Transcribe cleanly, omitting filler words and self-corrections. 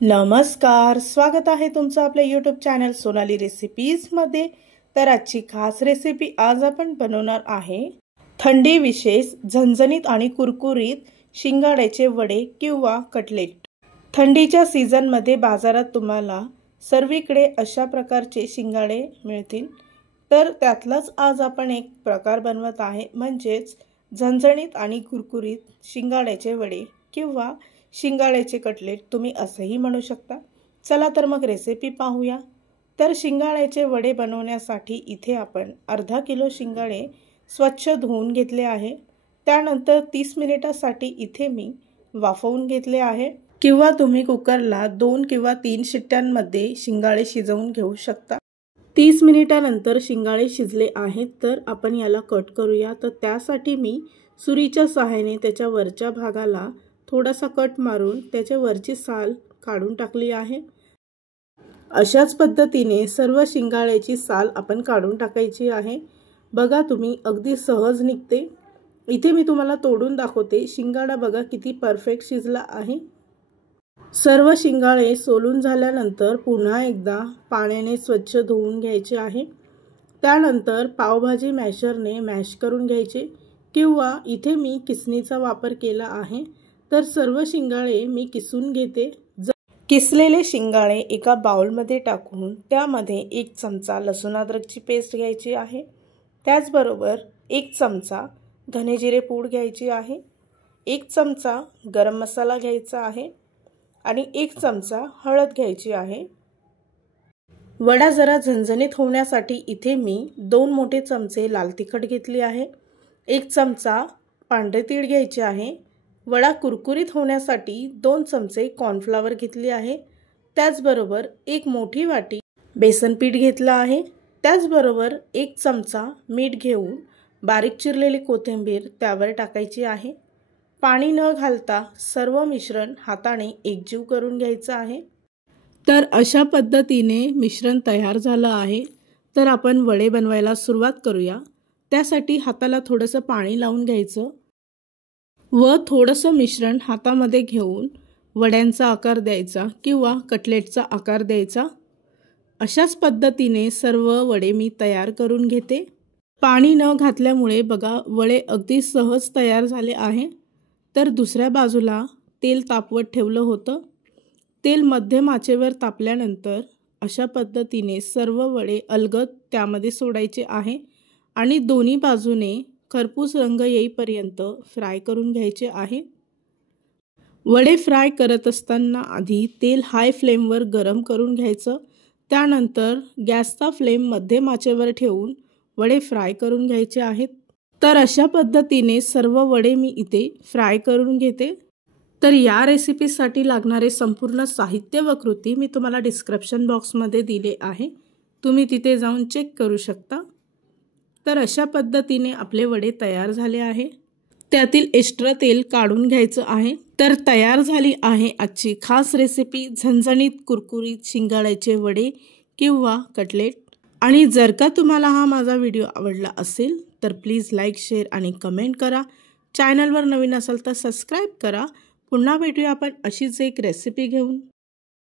नमस्कार, स्वागत आहे तुमचं आपल्या यूट्यूब चॅनल सोनाली रेसिपीजमध्ये। तर आजची खास रेसिपी आज आपण बनवणार आहे थंडी विशेष झणझणीत आणि कुरकुरीत शिंगाड्याचे वडे किंवा कटलेट। थंडीच्या सीझनमध्ये बाजारात तुम्हाला सर्वीकडे अशा प्रकारचे शिंगाडे मिळतील, तर त्यातलाच आज आपण एक प्रकार बनवत आहे, म्हणजेच झणझणीत आणि कुरकुरीत शिंगाड्याचे वडे किंवा शिंगाड्याचे कटलेट तुम्ही असंही म्हणू शकता। चला तर मग रेसिपी पाहूया। तर शिंगाड्याचे वडे बनवण्यासाठी इथे आपण अर्धा किलो शिंगाडे स्वच्छ धुवून घेतले आहे। त्यानंतर 30 मिनिटांसाठी इथे मी वाफवून घेतले आहे, किंवा तुम्ही कुकरला 2 किंवा 3 शिट्ट्यांमध्ये शिंगाडे शिजवून घेऊ शकता। 30 मिनिटांनंतर शिंगाडे शिजले आहेत, तर आपण याला कट करूया। तर त्यासाठी मी सुरीच्या सहाय्याने त्याच्या वरच्या भागाला थोडासा कट मारून त्याच्या वरची साल काढून टाकली आहे। अशाच पद्धतीने सर्व शिंगाड्याची साल आपण काढून टाकायची आहे। बघा तुम्ही अगदी सहज निघते। इथे मी तुम्हाला तोडून दाखवते। शिंगाडा बघा किती परफेक्ट शिजला आहे। सर्व शिंगाडे सोलून झाल्यानंतर पुन्हा एकदा पाण्याने स्वच्छ धुवून घ्यायचे आहे। त्यानंतर पावभाजी मॅशरने मॅश करून घ्यायचे, किंवा इथे मी किसणीचा वापर केला आहे। तर सर्व शिंगाडे मी किसून घेते। किसलेले शिंगाडे एका बाउलमध्ये टाकून त्यामध्ये 1 चमचा लसूण अद्रकची पेस्ट घ्यायची आहे। त्याचबरोबर 1 चमचा धने जिरे पूड घ्यायची आहे, 1 चमचा गरम मसाला घ्यायचा आहे आणि 1 चमचा हळद घ्यायची आहे। वडा जरा झणझणीत होण्यासाठी इथे मी 2 मोठे चमचे लाल तिखट घेतली आहे, 1 चमचा पांढरे तीळ घ्यायचे आहे। वडा कुरकुरीत होण्यासाठी 2 चमचे कॉर्नफ्लॉवर घेतले आहे। त्याचबरोबर 1 मोठी वाटी बेसन पीठ घेतला आहे। त्याचबरोबर 1 चमचा मीठ घेऊन बारीक चिरलेली कोथिंबीर त्यावर टाकायची आहे। पाणी न घालता सर्व मिश्रण हाताने एकजीव करून घ्यायचं आहे। तर अशा पद्धतीने मिश्रण तयार झालं आहे। तर आपण वडे बनवायला सुरुवात करूया। त्यासाठी हाताला थोडंसं पाणी लावून घ्यायचं व थोडंसं मिश्रण हातामध्ये घेऊन वड्यांचा आकार द्यायचा किंवा कटलेटचा आकार द्यायचा। अशाच पद्धतीने सर्व वडे मी तयार करून घेते। पाणी न घातल्यामुळे बघा वडे अगदी सहज तयार झाले आहे। तर दुसऱ्या बाजूला तेल तापवत ठेवलं होतं। तेल मध्यम आचेवर तापल्यानंतर अशा पद्धतीने सर्व वडे अलगद त्यामध्ये सोडायचे आहे आणि दोन्ही बाजूने खरपूस रंग येईपर्यंत फ्राय करून घ्यायचे आहे। वडे फ्राय करत असताना आधी तेल हाय फ्लेमवर गरम करून घ्यायचं। त्यानंतर गॅसचा फ्लेम मध्यम आचेवर ठेवून वडे फ्राय करून घ्यायचे आहेत। तर अशा पद्धतीने सर्व वडे मी इथे फ्राय करून घेते। तर या रेसिपीसाठी लागणारे संपूर्ण साहित्य व कृती मी तुम्हाला डिस्क्रिप्शन बॉक्समध्ये दिले आहे, तुम्ही तिथे जाऊन चेक करू शकता। तर अशा पद्धतीने आपले वडे तयार झाले आहे। त्यातील एक्स्ट्रा तेल काढून घ्यायचं आहे। तर तयार झाली आहे आजची खास रेसिपी झणझणीत कुरकुरीत शिंगाड्याचे वडे किंवा कटलेट। आणि जर का तुम्हाला हा माझा व्हिडिओ आवडला असेल तर प्लीज लाईक, शेअर आणि कमेंट करा। चॅनलवर नवीन असाल तर सबस्क्राईब करा। पुन्हा भेटूया आपण अशीच एक रेसिपी घेऊन।